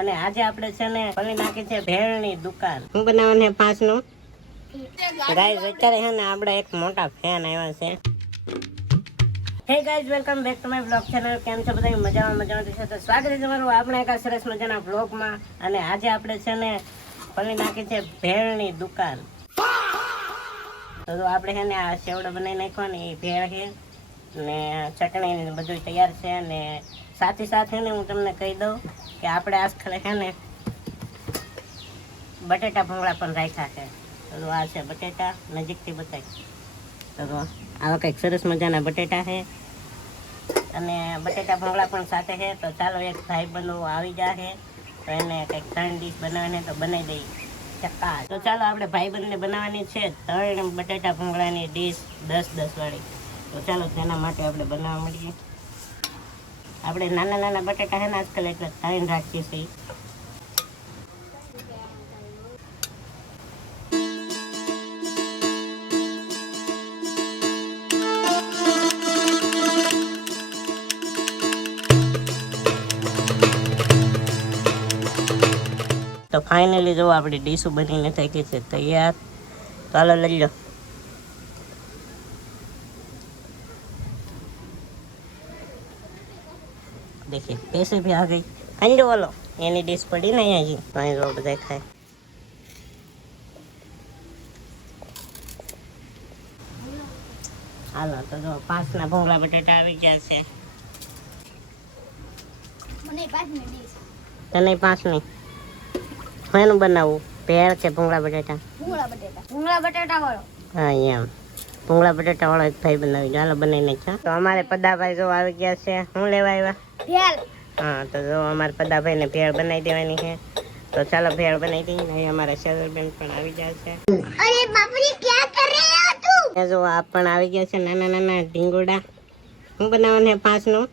અને આજે આપણે છે ને ખોલી નાખી છે ભેળની દુકાન. હું બનાવવાનું છે 5 નું. ગાઈઝ અત્યારે છે ને આપણે એક મોટા ફેન આવ્યા છે. Hey guys, welcome back to my blog channel. કેમ છો બધા? મજામાં છે તો સ્વાગત છે તમારું આપણે એક સરસ મજાના બ્લોગમાં. અને આજે આપણે છે ને ખોલી નાખી છે ભેળની દુકાન. તો આપણે છે ને આ સેવડો બનાવી નાખ્યો ને એ ભેળ છે ને ચટણી ને બધું તૈયાર છે. ને સાથે ને હું તમને કહી દઉં કે આપણે આજકાલ છે ને બટેટા ભૂંગળા પણ રાખ્યા છે. તો આ છે બટેટા, નજીકથી બતાવી. તો આવા કંઈક સરસ મજાના બટેટા છે અને બટેટા ભૂંગળા પણ સાથે છે. તો ચાલો એક ભાઈ બંધુ આવી ગયા છે તો એને કંઈક 3 ડીશ બનાવીને તો બનાવી દઈએ ચક્કા. તો ચાલો આપણે ભાઈ બંધને બનાવવાની છે 3 બટેટા ભૂંગળાની ડીશ 10-10 વાળી. તો ચાલો તેના માટે આપણે બનાવવા મળીએ. આપણે નાના બટેટા છે ને આજકાલ એટલે 3 રાખીએ છીએ. તો ફાઇનલી જો આપણી ડીશો બનીને થઈ ગઈ છે તૈયાર. ચાલો લઈ લો. देखिए पैसे भी आ गई. अंडो वालो એની ડીશ પડી ને અહીંયા તો અહીં બધા ખાય. હાલો તો જો 5 ના ભૂંગળા બટેટા આવી ગયા છે. મને 5 ની ડીશ. તને 5 ની. એનું બનાવું ભેળ કે ભૂંગળા બટેટા? ભૂંગળા બટેટા વાળો. હા એમ ભૂંગળા બટેટા વાળો એક ભાઈ બનાવી. ચાલો બનાવી નાખ્યા. તો અમારે પદાભાઈ જો આવી ગયા છે. શું લેવા આવ્યા? ભેળ. હા તો જો અમારે પદાભાઈ ને ભેળ બનાવી દેવાની છે. તો ચાલો ભેળ બનાવી દઈએ. અહીં અમારા શેરબેન પણ આવી ગયા છે. અરે બાપરે ક્યાં કર રહે હો તું? જો આ પણ આવી ગયા છે નાના ઢીંગોડા. શું બનાવવાનું છે 5 નું?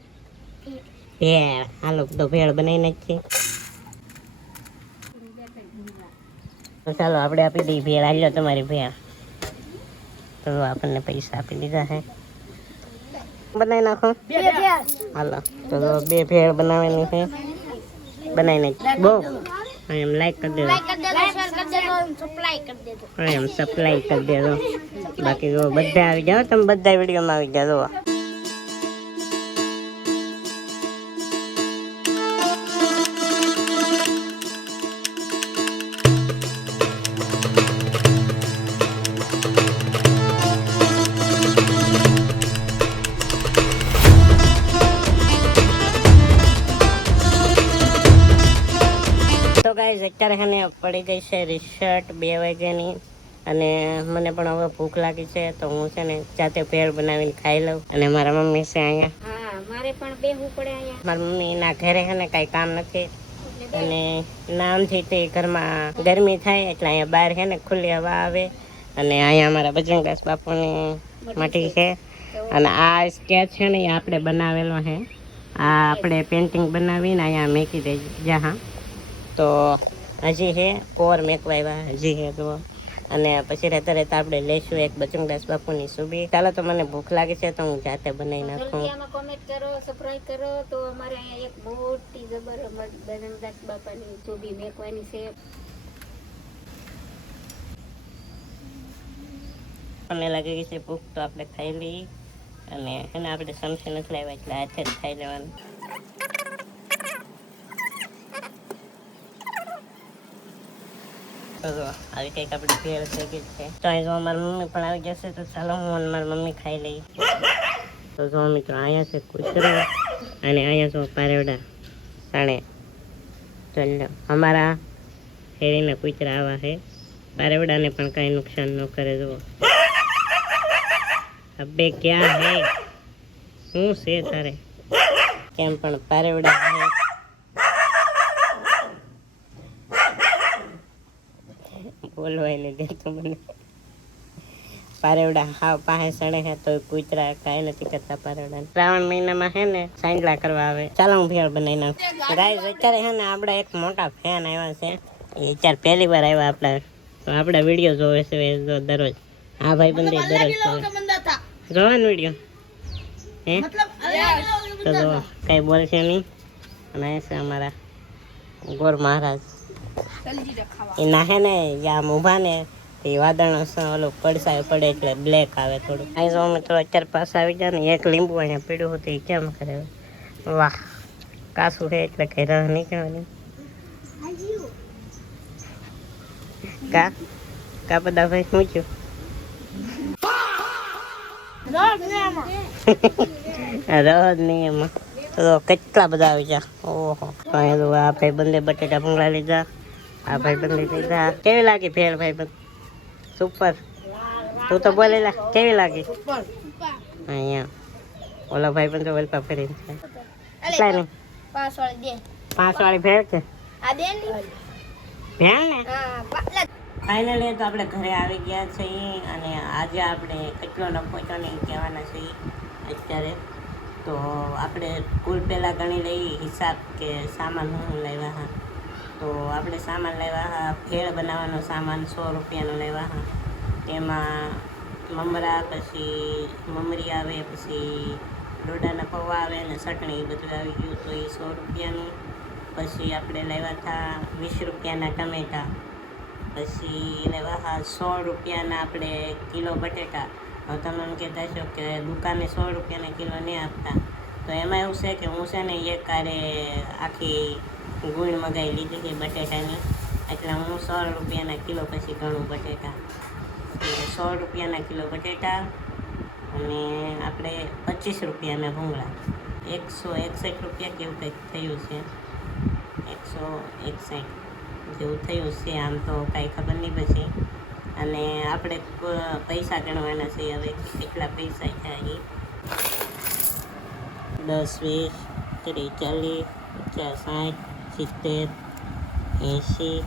ભેળ. હાલો તો ભેળ બનાવી નાખીએ. તો ચાલો આપણે આપી દઈએ ભેળ. હાલ્યો તમારી ભેળ. તો આપણને પૈસા આપી દીધા છે. બનાવી નાખો. હાલો તો 2 ભેળ બનાવવાની છે. બનાવી નાખી. બહુ એમ લાઈક કરી દેજો. એમ સપ્લાય કરી દેજો. બાકી જો બધા આવી જાઓ. તમે બધા વિડીયોમાં આવી જાઓ. તો ગાઈઝ અત્યારે છે ને પડી ગઈ છે રિસર્ટ 2 વાગ્યાની અને મને પણ હવે ભૂખ લાગી છે. તો હું છે ને જાતે ભેળ બનાવીને ખાઈ લઉં. અને મારા મમ્મી છે અહીંયા. હા મારે પણ બેહવું પડે અહીંયા. મારા મમ્મી ના ઘરે છે ને કાંઈ કામ નથી અને નામથી તે ઘરમાં ગરમી થાય એટલે અહીંયા બહાર છે ને ખુલ્લી હવા આવે. અને અહીંયા અમારા બજરંગદાસ બાપુની મઠી છે. અને આ સ્કેચ છે ને એ આપણે બનાવેલો છે. આ આપણે પેન્ટિંગ બનાવીને અહીંયા મેકી દઈ જ્યાં. તો હજી છે પોર મેકવાયવા હજી છે તો. અને પછી રહેતા આપણે લઈશું એક બજરંગદાસ બાપુની સુબી. ચાલો તો મને ભૂખ લાગી છે તો હું જાતે બનાવી નાખું. કોમેન્ટ કરો, સબસ્ક્રાઇબ કરો. તો અમારે અહીંયા એક મોટી જબર બજરંગદાસ બાપાની સુબી મેકવાની છે. મને લાગી ગઈ છે ભૂખ તો આપણે ખાઈ લઈએ. અને એને આપણે સમસી નથી લાવ્યા એટલે હાથે જ ખાઈ લેવાનું. આવી કંઈક આપણી ભેળ થઈ ગઈ છે. તો અહીં જો મારી મમ્મી પણ આવી જશે તો ચાલો હું અને મારી મમ્મી ખાઈ લઈએ. તો જો મિત્રો અહીંયા છે કૂતરો અને અહીંયા જો પારેવડા સાણે. ચાલો અમારા શેરીના કૂતરા આવા છે. પારેવડાને પણ કાંઈ નુકસાન ન કરે. જુઓ અબે ક્યાં હે શું છે તારે? કેમ પણ પારેવડા છે. બોલવાય નહીં દેતું મને. પારેવડા હાવ પાસે સડે છે તો કૂતરા કાંઈ નથી કરતા પારેવડા. શ્રાવણ મહિનામાં છે ને સાંજલા કરવા આવે. ચાલો હું ભેળ બનાવી નાખું. ગાઈઝ અત્યારે છે ને આપણે એક મોટા ફેન આવ્યા છે. એ અત્યારે પહેલી વાર આવ્યા આપણા વિડીયો જોવે છે દરરોજ. હા ભાઈ બંધ દરરોજ જોવાનો વિડીયો હે તો જો કાંઈ બોલશે નહીં. અને છે અમારા ગોર મહારાજ એ નાહે ને આમ ઊભા ને એ વાદળનો ઓલો પડસાય પડે એટલે બ્લેક આવે થોડું. અહીં જો મિત્રો અત્યારે પાસ આવી જાય ને એક લીંબુ અહીંયા પીડ્યું હતું એ કેમ કરે વાહ કાસું છે એટલે કઈ રહ નીકળવાની કા બધા ભાઈ મૂક્યું રહ નહીં એમાં તો કેટલા બધા આવી જા ઓહો. આ ભાઈ બંને બટેટા ભૂંગળા લીધા આ ભાઈ બંને લીધા. કેવી લાગી ભેળ ભાઈ બંધ? સુપર. તું તો બોલેલા કેવી લાગી? અહીંયા ઓલા ભાઈ બંધ વલપા ફરીને છે કેટલા નહીં 5 વાળી ભેળ કે ભેળ ને. ફાઇનલી તો આપણે ઘરે આવી ગયા છીએ અને આજે આપણે કેટલો નફો છે ને કહેવાના છીએ અત્યારે. તો આપણે કુલ પહેલાં ગણી લઈએ હિસાબ કે સામાન હું લાવ્યા હા. તો આપણે સામાન લાવ્યા હા ભેળ બનાવવાનો સામાન 100 રૂપિયાનો લાવ્યા હા. તેમાં મમરા પછી મમરી આવે પછી ડોડાના પૌવા આવે અને ચટણી એ બધું આવી ગયું તો એ 100 રૂપિયાનું. પછી આપણે લાવ્યા હતા 20 રૂપિયાના ટમેટા. પછી લેવા હા 100 રૂપિયાના આપણે કિલો બટેટા. હવે તમે એમ કહેતા છો કે દુકાને 100 રૂપિયાના કિલો નહીં આપતા. તો એમાં એવું છે કે હું છે ને એક કારે આખી ગુણ મગાવી લીધી હતી બટેટાની એટલે હું 100 રૂપિયાના કિલો પછી ઘણું બટેટા 100 રૂપિયાના કિલો બટેટા અને આપણે 25 રૂપિયાના ભૂંગળા 161 રૂપિયા કેવું કંઈક થયું છે 161 જેવું થયું છે આમ તો કાંઈ ખબર નહીં પછી. અને આપણે પૈસા ગણવાના છે હવે કેટલા પૈસા થાય 10 20 30 40 50 60 70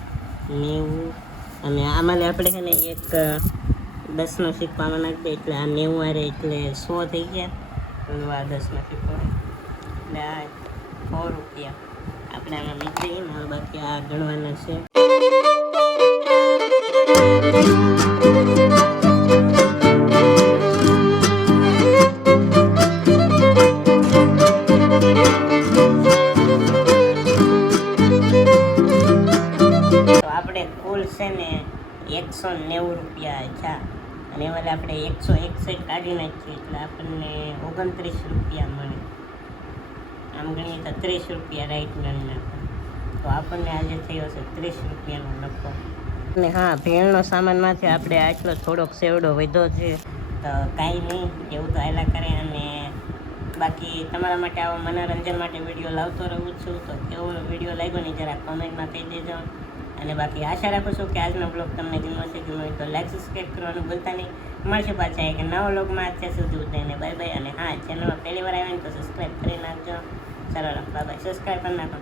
90 અને આમાં આપણે છે ને એક 10નો સિક્કો આમાં નાખી દે એટલે આ 90 વારે એટલે 100 થઈ ગયા અને આ 10નો સિક્કો એટલે આ 100 રૂપિયા આપણે આમાં મૂકી દઈએ ને બાકી આ ગણવાના છે. તો આપણે કુલ છે ને 190 રૂપિયા છે અને એમાં આપણે 161 કાઢી નાખીએ એટલે આપણને 29 રૂપિયા મળે. આમ ગણીએ તો 30 રૂપિયા રાઈટ ગણી નાખો તો આપણને આજે થયો છે 30 રૂપિયાનો નફો. અને હા ભેળનો સામાનમાંથી આપણે આટલો થોડોક સેવડો વધ્યો છે તો કાંઈ નહીં એવું તો આયલા કરે. અને બાકી તમારા માટે આવો મનોરંજન માટે વિડીયો લાવતો રહું છું તો કેવો વિડીયો લાગ્યો ને જરા કોમેન્ટમાં કહી દેજો. અને બાકી આશા રાખું છું કે આજનો બ્લોગ તમને ગમ્યો છે. ગમ્યો હોય તો લાઈક સબસ્ક્રાઈબ કરવાનું ભૂલતા નહીં. મળશે પાછા એક નવા બ્લોગમાં. અત્યાર સુધી ઉતારીને બાય બાય. અને હા ચેનલમાં પહેલી વાર આવ્યા ને તો સબસ્ક્રાઈબ કરી નાખજો. ચાલો બાય બાય. સબસ્ક્રાઈબ કરી નાખો.